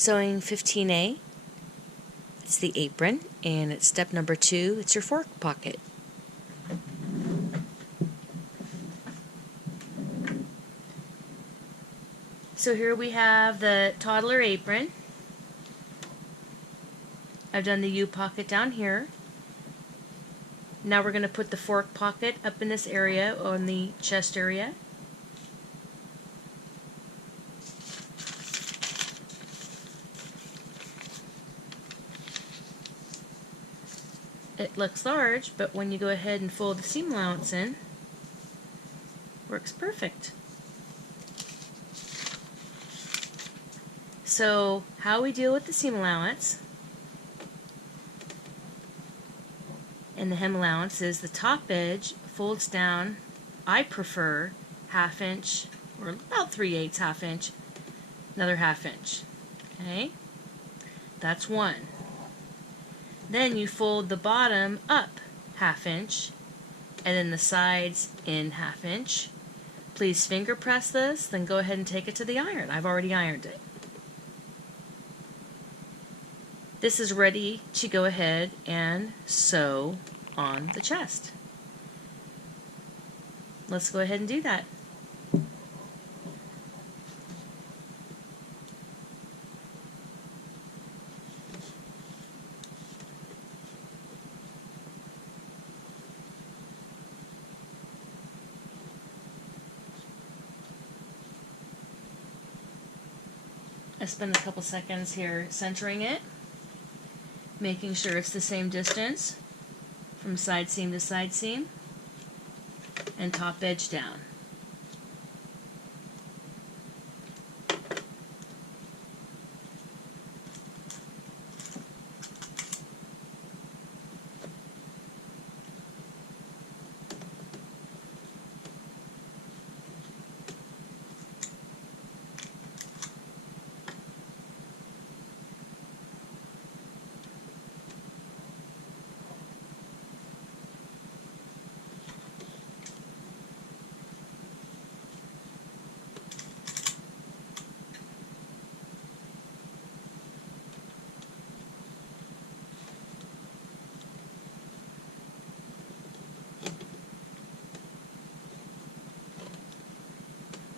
Sewing 15A, it's the apron, and it's step number 2, it's your fork pocket. So here we have the toddler apron. I've done the U pocket down here. Now we're going to put the fork pocket up in this area, on the chest area. It looks large, but when you go ahead and fold the seam allowance in, works perfect. So how we deal with the seam allowance and the hem allowance is the top edge folds down, I prefer 1/2 inch or about 3/8 1/2 inch, another 1/2 inch. Okay, that's one. Then you fold the bottom up 1/2 inch and then the sides in 1/2 inch. Please finger press this, then go ahead and take it to the iron. I've already ironed it. This is ready to go ahead and sew on the chest. Let's go ahead and do that. I spend a couple seconds here centering it, making sure it's the same distance from side seam to side seam and top edge down.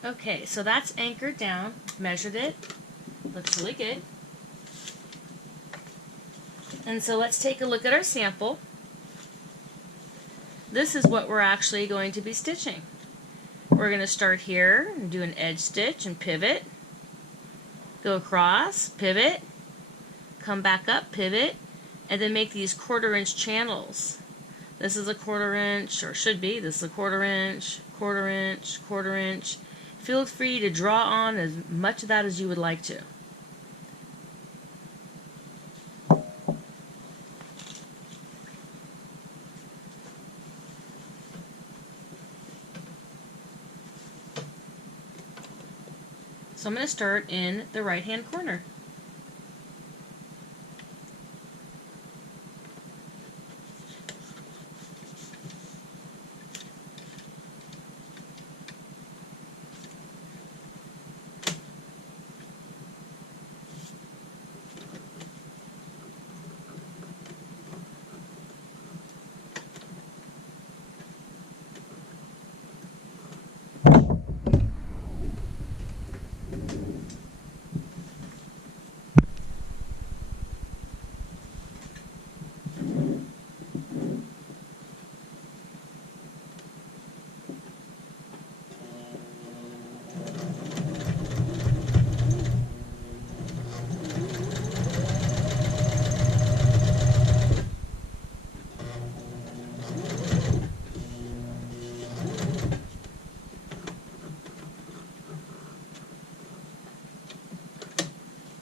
Okay, so that's anchored down, measured it, looks really good. And so let's take a look at our sample. This is what we're actually going to be stitching. We're going to start here and do an edge stitch and pivot, go across, pivot, come back up, pivot, and then make these 1/4 inch channels. This is a 1/4 inch, or should be, this is a 1/4 inch, 1/4 inch, 1/4 inch. Feel free to draw on as much of that as you would like to. So I'm going to start in the right hand corner.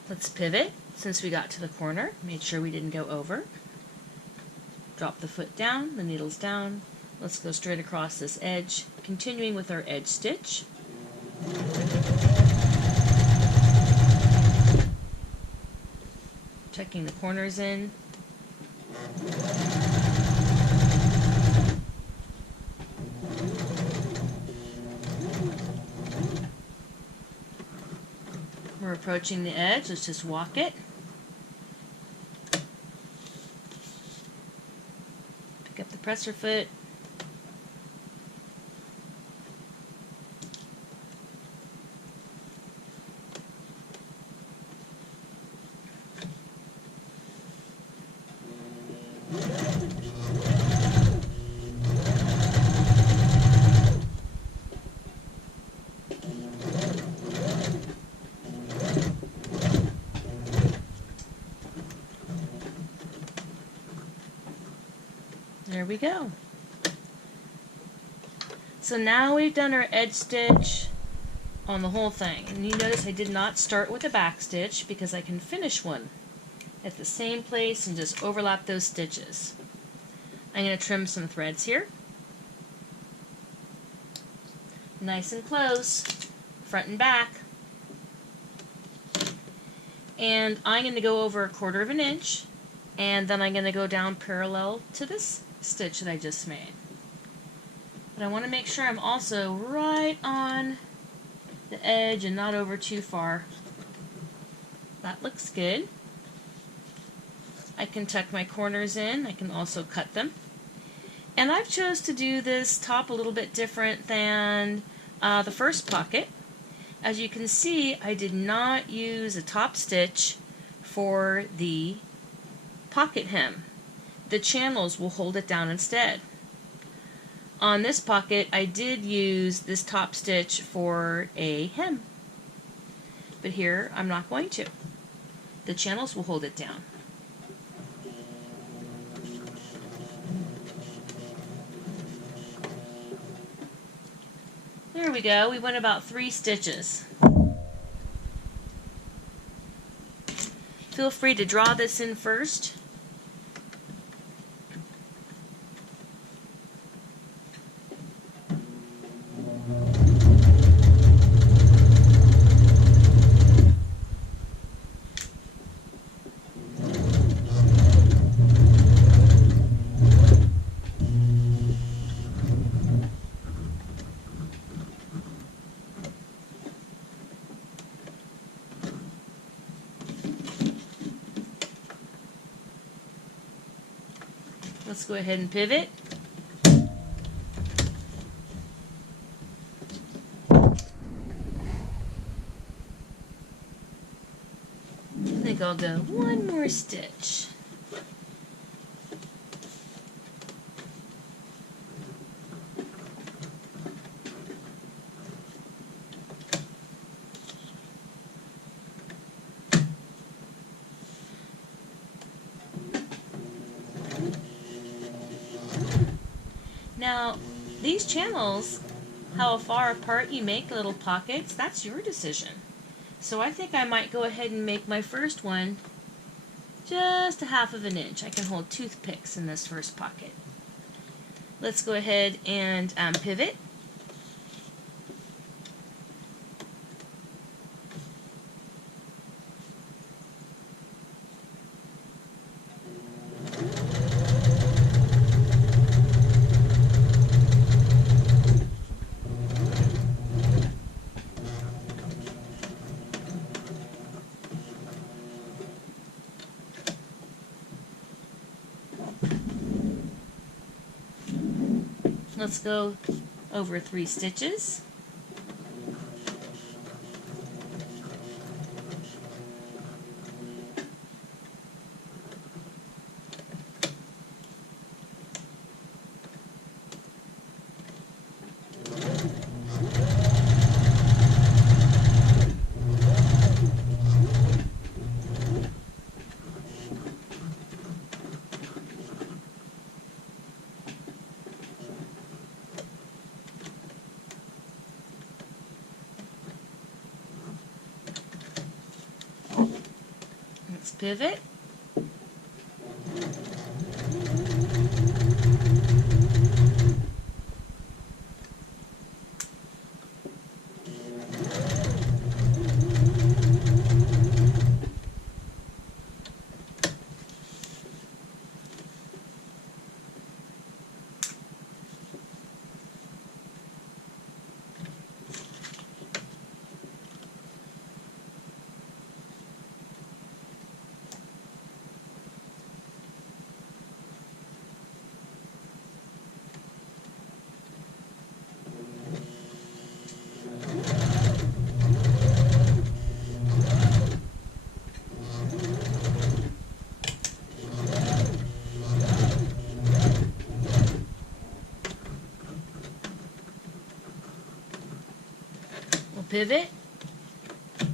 Let's pivot since we got to the corner, made sure we didn't go over. Drop the foot down, the needle's down. Let's go straight across this edge, continuing with our edge stitch. Checking the corners in. We're approaching the edge. Let's just walk it. Pick up the presser foot. There we go. So now we've done our edge stitch on the whole thing. And you notice I did not start with a back stitch because I can finish one at the same place and just overlap those stitches. I'm going to trim some threads here. Nice and close, front and back. And I'm going to go over 1/4 inch, and then I'm going to go down parallel to this stitch that I just made. But I want to make sure I'm also right on the edge and not over too far. That looks good. I can tuck my corners in. I can also cut them. And I've chose to do this top a little bit different than the first pocket. As you can see, I did not use a top stitch for the pocket hem. The channels will hold it down instead. On this pocket, I did use this top stitch for a hem. But here, I'm not going to. The channels will hold it down. There we go. We went about 3 stitches. Feel free to draw this in first. Let's go ahead and pivot. I think I'll go one more stitch. Now, these channels, how far apart you make little pockets, that's your decision. So I think I might go ahead and make my first one just 1/2 inch. I can hold toothpicks in this first pocket. Let's go ahead and pivot. Let's go over 3 stitches. Let's pivot. pivot. I'm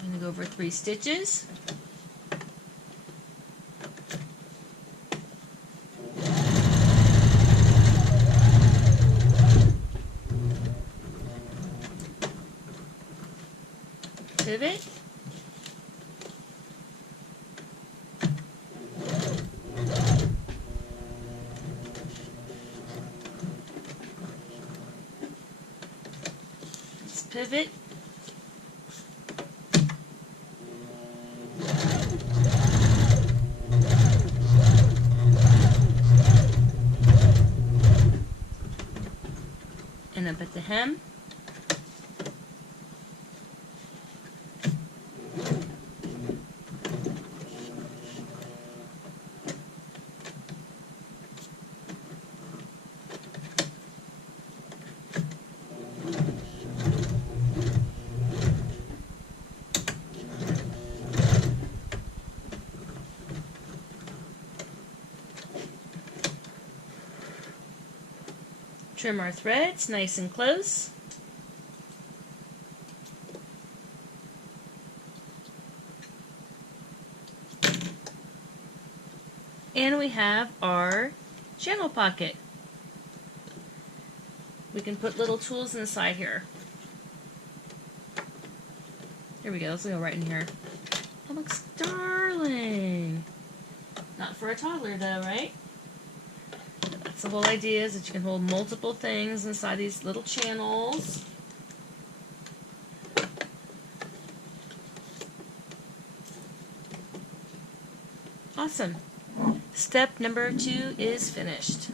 going to go over 3 stitches. Pivot. Let's pivot. And up at the hem. Trim our threads nice and close. And we have our channel pocket. We can put little tools inside here. There we go, let's go right in here. That looks darling. Not for a toddler though, right? That's the whole idea, is that you can hold multiple things inside these little channels. Awesome. Step number 2 is finished.